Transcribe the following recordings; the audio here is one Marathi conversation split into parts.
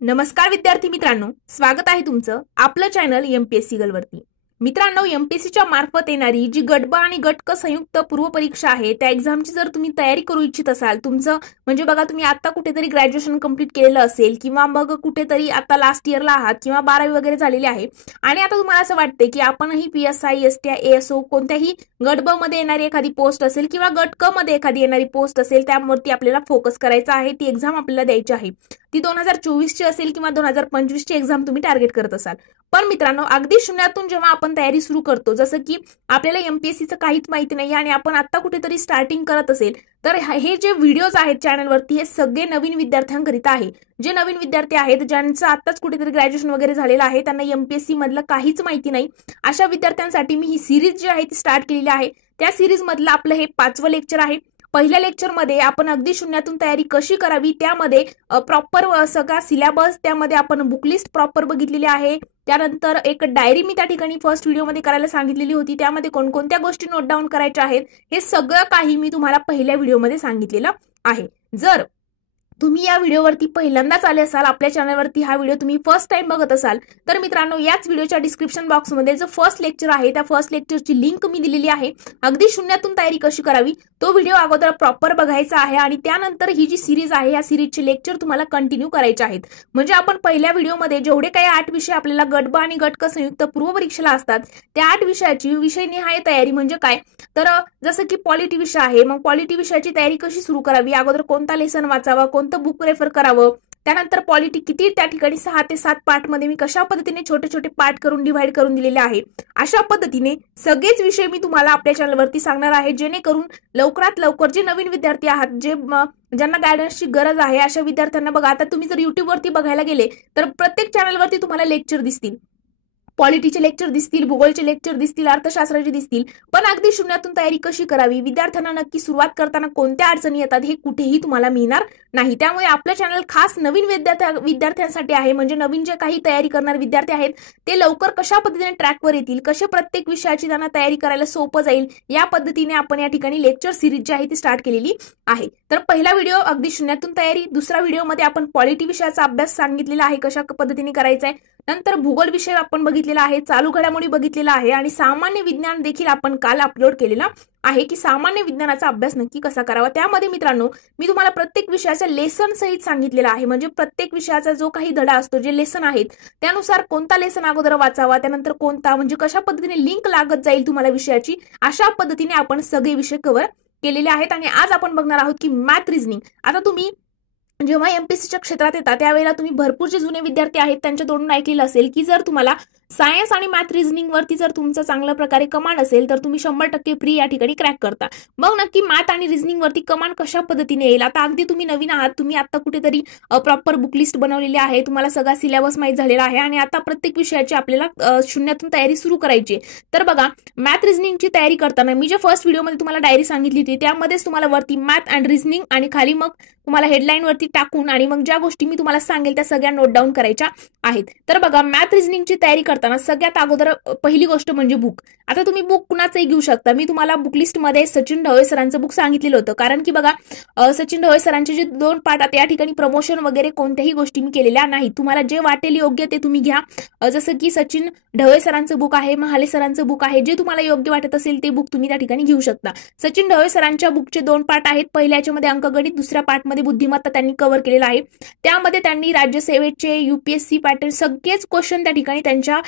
नमस्कार विद्यार्थी मित्रांनो, स्वागत आहे तुमचं आपलं चॅनल एमपीएससी गर्लवरती। मित्रांनो, एमपीएससीच्या मार्फत येणारी जी गट ब आणि गट क संयुक्त पूर्व परीक्षा आहे त्या एक्झामची जर तुम्ही तयारी करू इच्छित असाल, तुमचं म्हणजे बघा तुम्ही आता कुठेतरी ग्रॅज्युएशन कंप्लीट केलेलं असेल किंवा मग कुठेतरी आता लास्ट इयरला आहात किंवा 12वी वगैरे झालेली आहे आणि आता तुम्हाला असं वाटते की आपणही पीएसआय एसटी एएसओ कोणत्याही गट ब मध्ये येणारी एखादी पोस्ट असेल किंवा गट क मध्ये एखादी येणारी पोस्ट असेल त्यावरती आपल्याला फोकस करायचा आहे, ती एक्झाम आपल्याला द्यायची आहे। ती 2024 ची असेल किंवा 2025 ची एक्झाम तुम्ही टार्गेट करत असाल। पण मित्रांनो, अगदी शून्यातून जेव्हा आपण तयारी सुरू करतो, जसं की आपल्याला एमपीएससीचं काहीच माहिती नाही आणि आपण आता कुठेतरी स्टार्टिंग करत असेल, तर हे जे व्हिडिओज आहेत चॅनलवरती हे सगळे नवीन विद्यार्थ्यांकरिता आहे। जे नवीन विद्यार्थी आहेत, ज्यांचं आताच कुठेतरी ग्रॅज्युएशन वगैरे झालेलं आहे, त्यांना एमपीएससी मधलं काहीच माहिती नाही, अशा विद्यार्थ्यांसाठी मी ही सिरीज जी आहे ती स्टार्ट केलेली आहे। त्या सिरीज मधलं आपलं हे 5वं लेक्चर आहे। पहिल्या लेक्चरमध्ये आपण अगदी शून्यातून तयारी कशी करावी त्यामध्ये प्रॉपर सगळा सिलेबस, त्यामध्ये आपण बुक लिस्ट प्रॉपर बघितलेली आहे। त्यानंतर एक डायरी मी त्या ठिकाणी फर्स्ट व्हिडिओमध्ये करायला सांगितलेली होती, त्यामध्ये कोणकोणत्या गोष्टी नोट डाऊन करायच्या आहेत हे सगळं काही मी तुम्हाला पहिल्या व्हिडिओमध्ये सांगितलेलं आहे। जर तुम्ही या व्हिडिओवरती पहिल्यांदाच आले असाल, आपल्या चॅनलवरती हा व्हिडिओ तुम्ही फर्स्ट टाइम बघत असाल, तर मित्रांनो याच व्हिडिओच्या डिस्क्रिप्शन बॉक्समध्ये जो फर्स्ट लेक्चर आहे त्या फर्स्ट लेक्चरची लिंक मी दिलेली आहे। अगदी शून्यातून तयारी कशी करावी तो व्हिडिओ अगोदर प्रॉपर बघायचा आहे आणि त्यानंतर ही जी सिरीज आहे या सिरीजचे लेक्चर तुम्हाला कंटिन्यू करायचे आहेत। म्हणजे आपण पहिल्या व्हिडिओमध्ये जेवढे काही 8 विषय आपल्याला गट ब आणि गट क संयुक्त पूर्व परीक्षेला असतात त्या 8 विषयाची विषयनिहाय तयारी म्हणजे काय, तर जसं की पॉलिटी विषय आहे, मग पॉलिटी विषयाची तयारी कशी सुरू करावी, अगोदर कोणता लेसन वाचावा, कोणतं बुक रेफर करावं, त्यानंतर पॉलिटी किती त्या ठिकाणी 6 ते 7 पार्ट मध्ये मी कशा पद्धतीने छोटे छोटे पार्ट करून डिव्हाइड करून दिलेले आहे, अशा पद्धतीने सगळेच विषय मी तुम्हाला आपल्या चॅनलवरती सांगणार आहे, जेणेकरून लवकरात लवकर जे नवीन विद्यार्थी आहात, जे ज्यांना गायडन्सची गरज आहे अशा विद्यार्थ्यांना बघा, आता तुम्ही जर युट्यूबवरती बघायला गेले तर प्रत्येक चॅनलवरती तुम्हाला लेक्चर दिसतील, पॉलिटीचे लेक्चर दिसतील, भूगोलचे लेक्चर दिसतील, अर्थशास्त्राचे दिसतील, पण अगदी शून्यातून तयारी कशी करावी, विद्यार्थ्यांना नक्की सुरुवात करताना कोणत्या अडचणी येतात हे कुठेही तुम्हाला मिळणार नाही। त्यामुळे आपलं चॅनल खास नवीन विद्यार्थ्यांसाठी आहे, म्हणजे नवीन जे काही तयारी करणारे विद्यार्थी आहेत ते लवकर कशा पद्धतीने ट्रॅकवर येतील, कसे प्रत्येक विषयाची त्यांना तयारी करायला सोपं जाईल, या पद्धतीने आपण या ठिकाणी लेक्चर सिरीज जी आहे ती स्टार्ट केलेली आहे। तर पहिला व्हिडिओ अगदी शून्यातून तयारी, दुसरा व्हिडिओमध्ये आपण पॉलिटी विषयाचा अभ्यास सांगितलेला आहे कशा पद्धतीने करायचा आहे, नंतर भूगोल विषय आपण बघितलेला आहे, चालू घडामोडी बघितलेला आहे आणि सामान्य विज्ञान देखील आपण काल अपलोड केलेला आहे की सामान्य विज्ञानाचा अभ्यास नक्की कसा करावा। त्यामध्ये मित्रांनो मी तुम्हाला प्रत्येक विषयाच्या लेसन सहित सांगितलेला आहे, म्हणजे प्रत्येक विषयाचा जो काही धडा असतो, जे लेसन आहेत त्यानुसार कोणता लेसन अगोदर वाचावा, त्यानंतर कोणता, म्हणजे कशा पद्धतीने लिंक लागत जाईल तुम्हाला विषयाची, अशा पद्धतीने आपण सगळे विषय कव्हर केलेले आहेत। आणि आज आपण बघणार आहोत की मॅथ रिझनिंग। आता तुम्ही जेव्हा एमपीएससीच्या क्षेत्रात येतात त्यावेळेला तुम्ही भरपूर जे जुने विद्यार्थी आहेत त्यांच्या तोंडून ऐकलेलं असेल की जर तुम्हाला सायन्स आणि मॅथ रिझनिंग वरती जर तुमचं चांगल्या प्रकारे कमांड असेल तर तुम्ही 100% फ्री या ठिकाणी क्रॅक करता। मग नक्की मॅथ आणि रिझनिंग वरती कमांड कशा पद्धतीने येईल, आता अगदी तुम्ही नवीन आहात, तुम्ही आता कुठेतरी प्रॉपर बुक लिस्ट बनवलेली आहे, तुम्हाला सगळा सिलेबस माहित झालेला आहे आणि आता प्रत्येक विषयाची आपल्याला शून्यातून तयारी सुरू करायची। तर बघा, मॅथ रिझनिंगची तयारी करताना मी जे फर्स्ट व्हिडिओमध्ये तुम्हाला डायरी सांगितली होती त्यामध्येच तुम्हाला वरती मॅथ अँड रिझनिंग आणि खाली मग तुम्हाला हेडलाईन वरती टाकून आणि मग ज्या गोष्टी मी तुम्हाला सांगेल त्या सगळ्या नोट डाऊन करायच्या आहेत। तर बघा, मॅथ रिझनिंगची तयारी करताना सगळ्यात अगोदर पहिली गोष्ट म्हणजे बुक। आता तुम्ही बुक कुणाचंही घेऊ शकता, मी तुम्हाला बुक लिस्ट मध्ये सचिन ढवळे सरांचं बुक सांगितलेलं होतं, कारण की बघा सचिन ढवळे सरांचे जे 2 पार्ट आहेत या ठिकाणी प्रमोशन वगैरे कोणत्याही गोष्टी मी केलेल्या नाही, तुम्हाला जे वाटेल योग्य ते तुम्ही घ्या। जसं की सचिन ढवळे सरांचं बुक आहे, महाले सरांचं बुक आहे, जे तुम्हाला योग्य वाटत असेल ते बुक तुम्ही त्या ठिकाणी घेऊ शकता। सचिन ढवळे सरांच्या बुकचे 2 पार्ट आहेत, पहिल्या याच्यामध्ये अंकगणित, दुसऱ्या पार्टमध्ये बुद्धिमत्ता त्यांनी कव्हर केलेला आहे। त्यामध्ये त्यांनी राज्यसेवेचे यूपीएससी पॅटर्न सगळेच क्वेश्चन त्या ठिकाणी त्यांच्या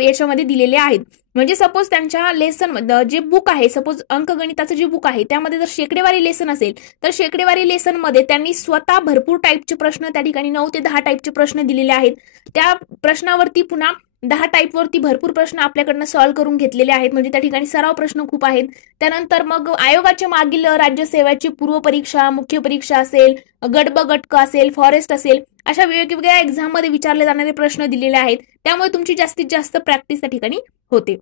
याच्यामध्ये दिलेले आहेत। म्हणजे सपोज त्यांच्या लेसन जे बुक आहे, सपोज अंकगणिताचं जे बुक आहे त्यामध्ये जर शेकडेवारी लेसन असेल तर शेकडेवारी लेसन मध्ये त्यांनी स्वतः भरपूर टाईपचे प्रश्न त्या ठिकाणी 9 ते 10 टाईपचे प्रश्न दिलेले आहेत। त्या प्रश्नावरती पुन्हा 10 टाईपवरती भरपूर प्रश्न आपल्याकडनं सॉल्व्ह करून घेतलेले आहेत, म्हणजे त्या ठिकाणी सराव प्रश्न खूप आहेत। त्यानंतर मग आयोगाच्या मागील राज्यसेवेची पूर्व परीक्षा, मुख्य परीक्षा असेल, गट ब गट क असेल, फॉरेस्ट असेल, अशा वेगवेगळ्या एक्झाम मध्ये विचारले जाणारे प्रश्न दिलेले आहेत, त्यामुळे तुमची जास्तीत जास्त प्रॅक्टिस त्या ठिकाणी होते।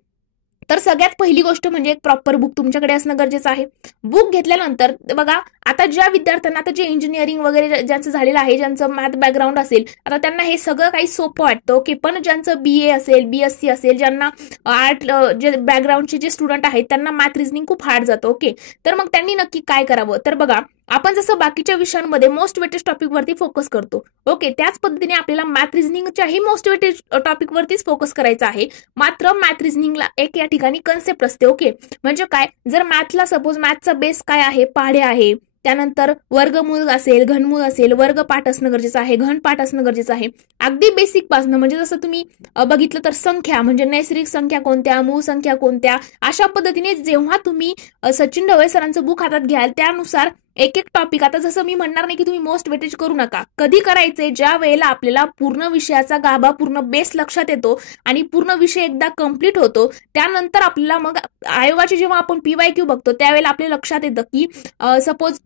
तर सगळ्यात पहिली गोष्ट म्हणजे एक प्रॉपर बुक तुमच्याकडे असणं गरजेचं आहे। बुक घेतल्यानंतर बघा, आता ज्या विद्यार्थ्यांना आता जे इंजिनिअरिंग वगैरे ज्यांचं झालेलं आहे, ज्यांचं मॅथ बॅकग्राऊंड असेल, आता त्यांना हे सगळं काही सोपं वाटतं, ओके, पण ज्यांचं बीए असेल, बीएससी असेल, ज्यांना आर्ट जे बॅकग्राऊंडचे जे स्टुडंट आहेत त्यांना मॅथ रिझनिंग खूप हार्ड जातं, ओके। तर मग त्यांनी नक्की काय करावं, तर बघा आपण जसं बाकीच्या विषयांमध्ये मोस्ट वेटेज टॉपिक वरती फोकस करतो, ओके, त्याच पद्धतीने आपल्याला मॅथ रिझनिंगच्याही मोस्ट वेटेज टॉपिक वरतीच फोकस करायचा आहे. मात्र मॅथ रिझनिंगला एक या ठिकाणी कन्सेप्ट असते, ओके. म्हणजे काय, जर मॅथला सपोज मॅथचा बेस काय आहे, पाढे आहे, त्यानंतर वर्गमूळ असेल, घनमूळ असेल, वर्ग पाठ असणं गरजेचं आहे, घन पाठ असणं गरजेचं आहे. अगदी बेसिक पासून, म्हणजे जसं तुम्ही बघितलं तर संख्या म्हणजे नैसर्गिक संख्या कोणत्या, मूळ संख्या कोणत्या, अशा पद्धतीने जेव्हा तुम्ही सचिन ढवळे सरांचं बुक हातात घ्याल त्यानुसार एक एक टॉपिक, आता जसं मी म्हणणार नाही की तुम्ही मोस्ट वेटेज करू नका, कधी करायचे, ज्या वेळेला आपल्याला पूर्ण विषयाचा गाभा, पूर्ण बेस लक्षात येतो आणि पूर्ण विषय एकदा कम्प्लीट होतो, त्यानंतर आपल्याला मग आयोगाचे जेव्हा आपण PYQ बघतो त्यावेळेला आपल्या लक्षात येतं की सपोज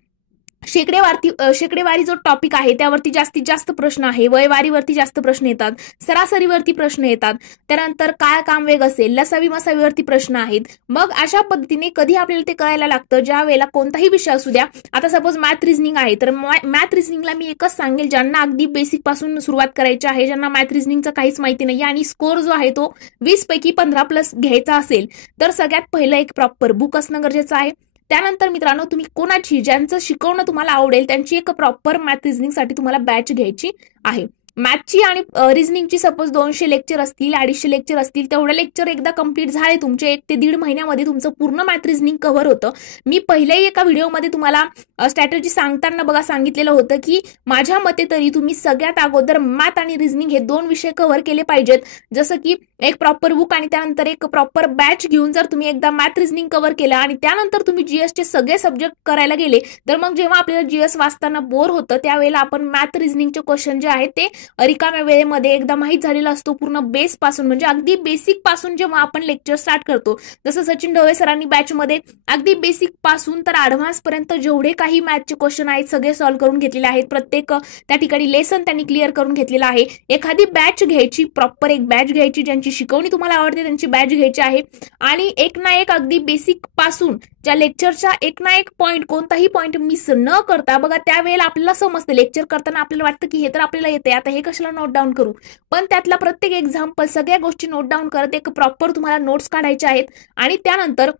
शेकडेवारी जो टॉपिक आहे त्यावरती जास्तीत जास्त प्रश्न आहे, वयवारीवरती जास्त प्रश्न येतात, सरासरीवरती प्रश्न येतात, त्यानंतर काय काम वेग असेल, लसावी मसावीवरती प्रश्न आहेत. मग अशा पद्धतीने कधी आपल्याला ते कळायला लागतं, ज्या वेळेला कोणताही विषय असू द्या. आता सपोज मॅथ रिझनिंग आहे, तर मॅथ रिझनिंगला मी एकच सांगेल, ज्यांना अगदी बेसिक पासून सुरुवात करायची आहे, ज्यांना मॅथ रिझनिंगचं काहीच माहिती नाही आणि स्कोर जो आहे तो 20 पैकी 15+ घ्यायचा असेल, तर सगळ्यात पहिलं एक प्रॉपर बुक असणं गरजेचं आहे. त्यानंतर मित्रांनो, तुम्ही कोणाची, ज्यांचं शिकवणं तुम्हाला आवडेल त्यांची एक प्रॉपर मॅथ रिझनिंगसाठी तुम्हाला बॅच घ्यायची आहे. मॅथची आणि रिझनिंगची सपोज 200 लेक्चर असतील, 250 लेक्चर असतील, तेवढे लेक्चर एकदा कंप्लीट झाले तुमचे 1 ते 1.5 महिन्यामध्ये तुमचं पूर्ण मॅथ रिझनिंग कव्हर होतं. मी पहिल्याही एका व्हिडिओमध्ये तुम्हाला स्ट्रॅटेजी सांगताना बघा सांगितलेलं होतं की माझ्या मते तरी तुम्ही सगळ्यात अगोदर मॅथ आणि रिझनिंग हे 2 विषय कव्हर केले पाहिजेत. जसं की एक प्रॉपर बुक आणि त्यानंतर एक प्रॉपर बॅच घेऊन जर तुम्ही एकदा मॅथ रिझनिंग कव्हर केलं आणि त्यानंतर तुम्ही जीएसचे सगळे सब्जेक्ट करायला गेले, तर मग जेव्हा आपल्याला जीएस वाचताना बोर होतं त्यावेळेला आपण मॅथ रिझनिंगचे क्वेश्चन जे आहेत ते रिकाम्या वेळेमध्ये एकदा माहीत झालेला असतो, पूर्ण बेस पासून, म्हणजे अगदी बेसिक पासून जेव्हा आपण लेक्चर स्टार्ट करतो, जसं सचिन ढवळे सरांनी बॅचमध्ये अगदी बेसिक पासून तर ऍडव्हान्स पर्यंत जेवढे काही मॅथचे क्वेश्चन आहेत सगळे सॉल्व्ह करून घेतलेले आहेत. प्रत्येक त्या ठिकाणी लेसन त्यांनी क्लिअर करून घेतलेला आहे. एखादी बॅच घ्यायची, प्रॉपर एक बॅच घ्यायची, ज्यांची शिकवणी तुम्हाला आवडते त्यांची बॅच घ्यायची आहे आणि एक ना एक अगदी बेसिक पासून ज्या लेक्चरच्या एक ना एक पॉईंट, कोणताही पॉईंट मिस न करता, बघा त्यावेळेला आपल्याला समजतं, लेक्चर करताना आपल्याला वाटतं की हे तर आपल्याला येते, आता हे कशाला नोट डाऊन करू, पण त्यातला प्रत्येक एक्झाम्पल, सगळ्या गोष्टी नोट डाऊन करत एक प्रॉपर तुम्हाला नोट्स काढायच्या आहेत. आणि त्यानंतर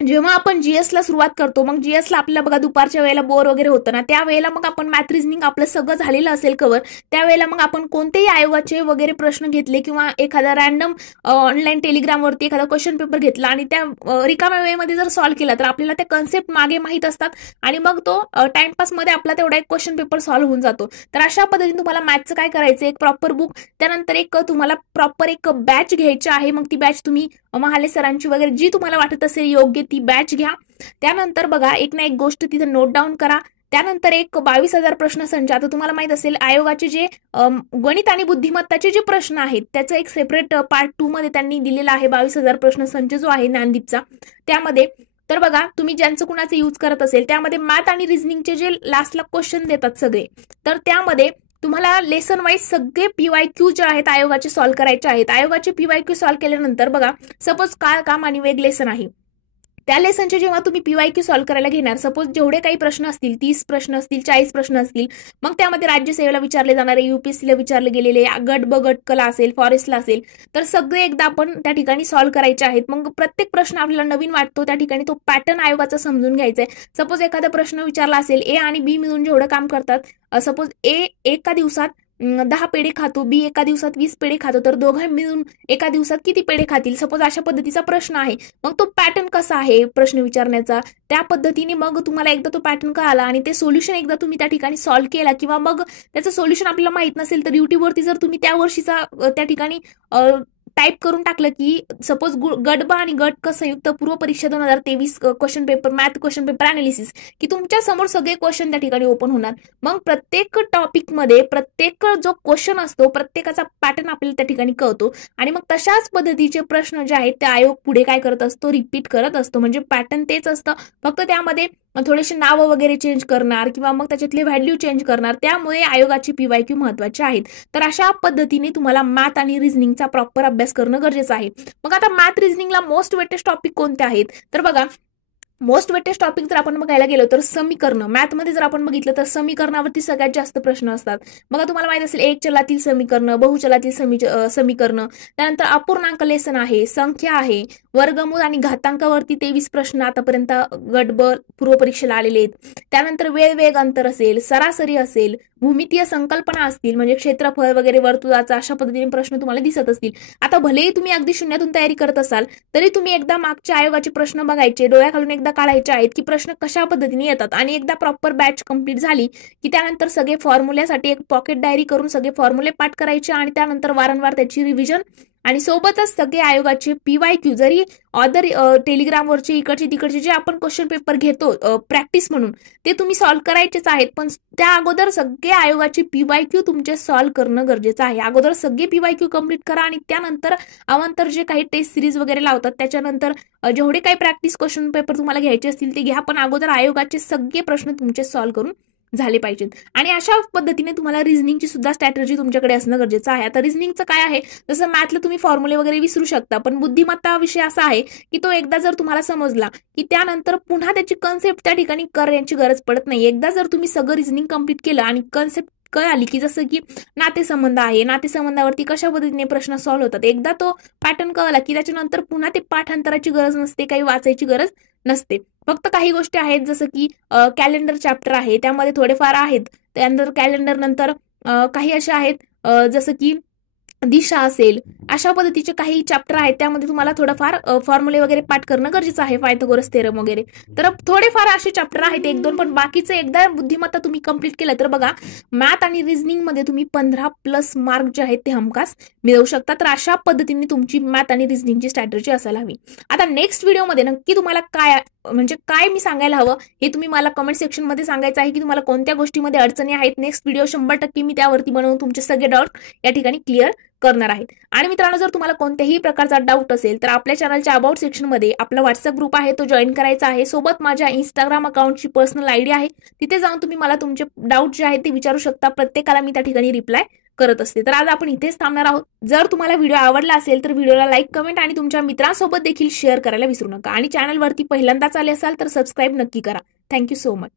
जेव्हा आपण जीएसला सुरुवात करतो, मग जीएसला आपल्याला बघा दुपारच्या वेळेला बोर वगैरे होतं ना, त्यावेळेला मग आपण मॅथ रिझनिंग आपलं सगळं झालेलं असेल कव्हर, त्यावेळेला मग आपण कोणतेही आयोगाचे वगैरे प्रश्न घेतले किंवा एखादा रॅन्डम ऑनलाईन टेलिग्रामवरती एखादा क्वेश्चन पेपर घेतला आणि त्या रिकाम्या वेळेमध्ये जर सॉल्व्ह केला तर आपल्याला त्या कन्सेप्ट मागे माहीत असतात आणि मग तो टाइमपासमध्ये आपला तेवढा एक क्वेश्चन पेपर सॉल्व्ह होऊन जातो. तर अशा पद्धतीने तुम्हाला मॅथचं काय करायचं, एक प्रॉपर बुक, त्यानंतर एक तुम्हाला प्रॉपर एक बॅच घ्यायची आहे. मग ती बॅच तुम्ही महाले सरांची वगैरे जी तुम्हाला वाटत असेल योग्य ती बॅच घ्या. त्यानंतर बघा एक ना एक गोष्ट तिथे नोट डाऊन करा. त्यानंतर एक 22,000 प्रश्न संच, आता तुम्हाला माहित असेल आयोगाचे जे गणित आणि बुद्धिमत्ताचे जे प्रश्न आहेत त्याचं एक सेपरेट पार्ट 2 मध्ये त्यांनी दिलेला आहे. 22,000 प्रश्न संच जो आहे ज्ञानदीपचा, त्यामध्ये तर बघा तुम्ही ज्यांचं कुणाचं यूज करत असेल त्यामध्ये मॅथ आणि रिझनिंगचे जे लास्टला क्वेश्चन देतात सगळे, तर त्यामध्ये तुम्हाला लेसन वाईज सगळे PYQ जे आहेत आयोगाचे सॉल्व्ह करायचे आहेत. आयोगाचे PYQ सॉल्व्ह केल्यानंतर बघा सपोज काळ, काम आणि वेग लेसन आहे, त्या लेसनचे जेव्हा तुम्ही PYQ सॉल्व्ह करायला घेणार, सपोज जेवढे काही प्रश्न असतील, 30 प्रश्न असतील, 40 प्रश्न असतील, मग त्यामध्ये राज्यसेवेला विचारले जाणारे, UPSCला विचारले गेलेले, गट ब गट कला असेल, फॉरेस्टला असेल, तर सगळे एकदा आपण त्या ठिकाणी सॉल्व्ह करायचे आहेत. मग प्रत्येक प्रश्न आपल्याला नवीन वाटतो त्या ठिकाणी तो पॅटर्न आयोगाचा समजून घ्यायचा आहे. सपोज एखादा प्रश्न विचारला असेल, A आणि B मिळून जेवढं काम करतात, सपोज A एका दिवसात 10 पेढे खातो, बी एका दिवसात 20 पेढे खातो, तर दोघं मिळून एका दिवसात किती पेढे खातील, सपोज अशा पद्धतीचा प्रश्न आहे. मग तो पॅटर्न कसा आहे प्रश्न विचारण्याचा, त्या पद्धतीने मग तुम्हाला एकदा तो पॅटर्न कळाला आणि ते सोल्युशन एकदा तुम्ही त्या ठिकाणी सॉल्व्ह केला किंवा मग त्याचं सोल्युशन आपल्याला माहित नसेल तर युट्यूबवरती जर तुम्ही त्या वर्षीचा त्या ठिकाणी टाईप करून टाकलं की सपोज गट ब आणि गट क संयुक्त पूर्व परीक्षा 2023 question paper, math question paper analysis, की तुमच्या समोर सगळे क्वेश्चन त्या ठिकाणी ओपन होणार. मग प्रत्येक टॉपिकमध्ये प्रत्येक जो क्वेश्चन असतो प्रत्येकाचा पॅटर्न आपल्याला त्या ठिकाणी कळतो आणि मग तशाच पद्धतीचे प्रश्न जे आहेत ते आयोग पुढे काय करत असतो, रिपीट करत असतो. म्हणजे पॅटर्न तेच असतं, फक्त त्यामध्ये थोडेसे नावं वगैरे चेंज करणार किंवा मग त्याच्यातले व्हॅल्यू चेंज करणार. त्यामुळे आयोगाची PYQ महत्वाचे आहेत. तर अशा पद्धतीने तुम्हाला मॅथ आणि रिझनिंगचा प्रॉपर अभ्यास करणं गरजेचं आहे. मग आता मॅथ रिझनिंगला मोस्ट वेटेज टॉपिक कोणते आहेत, तर बघा मोस्ट वेटेज टॉपिक जर आपण बघायला गेलो तर समीकरण, मॅथमध्ये जर आपण बघितलं तर समीकरणावरती सगळ्यात जास्त प्रश्न असतात. बघा तुम्हाला माहित असेल एक चलातील समीकरण, बहुचलातील समीकरण, त्यानंतर अपूर्णांक लेसन आहे, संख्या आहे, वर्गमूळ आणि घातांकावरती 23 प्रश्न आतापर्यंत गट ब पूर्व परीक्षेला आलेले आहेत. त्यानंतर वेळ वेग अंतर असेल, सरासरी असेल, भूमितीय संकल्पना असतील म्हणजे क्षेत्रफळ वगैरे वर्तुळाचा, अशा पद्धतीने प्रश्न तुम्हाला दिसत असतील. आता भलेही तुम्ही अगदी शून्यातून तयारी करत असाल तरी तुम्ही एकदा मागच्या आयोगाचे प्रश्न बघायचे, डोळ्याखालून एकदा काढायचे आहेत की प्रश्न कशा पद्धतीने येतात, आणि एकदा प्रॉपर बॅच कंप्लीट झाली की त्यानंतर सगळे फॉर्म्युल्यासाठी एक पॉकेट डायरी करून सगळे फॉर्म्युले पाठ करायचे आणि त्यानंतर वारंवार त्याची रिव्हिजन, आणि सोबतच सगळे आयोगाचे PYQ, जरी ऑदर टेलिग्रामवरचे इकडचे तिकडचे जे आपण क्वेश्चन पेपर घेतो प्रॅक्टिस म्हणून, ते तुम्ही सॉल्व्ह करायचेच आहेत. पण त्या अगोदर सगळे आयोगाचे PYQ तुमचे सॉल्व्ह करणं गरजेचं आहे. अगोदर सगळे PYQ कंप्लीट करा आणि त्यानंतर अवांतर जे काही टेस्ट सिरीज वगैरे लावतात त्याच्यानंतर जेवढे काही प्रॅक्टिस क्वेश्चन पेपर तुम्हाला घ्यायचे असतील ते घ्या, पण अगोदर आयोगाचे सगळे प्रश्न तुमचे सॉल्व्ह करून झाले पाहिजेत. आणि अशा पद्धतीने तुम्हाला रिझनिंगची सुद्धा स्ट्रॅटेजी तुमच्याकडे असणं गरजेचं आहे. आता रिझनिंगचं काय आहे, जसं मॅथला तुम्ही फॉर्म्युले वगैरे विसरू शकता, पण बुद्धिमत्ता विषय असा आहे की तो एकदा जर तुम्हाला समजला की त्यानंतर पुन्हा त्याची कन्सेप्ट त्या ठिकाणी करण्याची गरज पडत नाही. एकदा जर तुम्ही सगळं रिझनिंग कंप्लीट केलं आणि कन्सेप्ट कळाली की जसं की नातेसंबंध आहे, नातेसंबंधावरती कशा पद्धतीने प्रश्न सॉल्व्ह होतात, एकदा तो पॅटर्न कळला की त्याच्यानंतर पुन्हा ते पाठांतराची गरज नसते, काही वाचायची गरज नसते. फक्त काही गोष्टी आहेत जसं की कॅलेंडर चॅप्टर आहे त्यामध्ये थोडेफार आहेत. त्यानंतर कॅलेंडर नंतर काही अशा आहेत जसं की दिशा असेल, अशा पद्धतीचे काही चॅप्टर आहेत त्यामध्ये तुम्हाला थोडंफार फॉर्म्युले वगैरे पाठ करणं गरजेचं आहे, पायथागोरस थेरम वगैरे. तर थोडेफार असे चॅप्टर आहेत एक दोन, पण बाकीचं एकदा बुद्धिमत्ता तुम्ही कंप्लीट केलं तर बघा मॅथ आणि रिझनिंग मध्ये तुम्ही 15+ मार्क जे आहेत ते हमखास मिळवू शकता. तर अशा पद्धतीने तुमची मॅथ आणि रिझनिंगची स्ट्रॅटेजी असायला हवी. आता नेक्स्ट व्हिडिओमध्ये नक्की तुम्हाला काय मी सांगायला हवं हे तुम्ही मला कमेंट सेक्शन मध्ये सांगायचं आहे की तुम्हाला कोणत्या गोष्टीमध्ये अडचणी आहेत. नेक्स्ट व्हिडिओ 100% मी त्यावरती बनवून तुमचे सगळे डाऊट या ठिकाणी क्लिअर करणार आहेत. आणि मित्रांनो, जर तुम्हाला कोणत्याही प्रकारचा डाऊट असेल तर आपल्या चॅनलच्या अबाउट सेक्शन मध्ये आपला व्हॉट्सअप ग्रुप आहे तो जॉईन करायचा आहे. सोबत माझ्या इंस्टाग्राम अकाउंटची पर्सनल ID आहे, तिथे जाऊन तुम्ही मला तुमचे डाऊट जे आहेत ते विचारू शकता. प्रत्येकाला मी त्या ठिकाणी रिप्लाय करत असते. तर आज आपण इथेच थांबणार आहोत. जर तुम्हाला व्हिडिओ आवडला असेल तर व्हिडिओला लाईक, कमेंट आणि तुमच्या मित्रांसोबत देखील शेअर करायला विसरू नका. आणि चॅनलवरती पहिल्यांदाच आले असाल तर सबस्क्राईब नक्की करा. Thank you so much.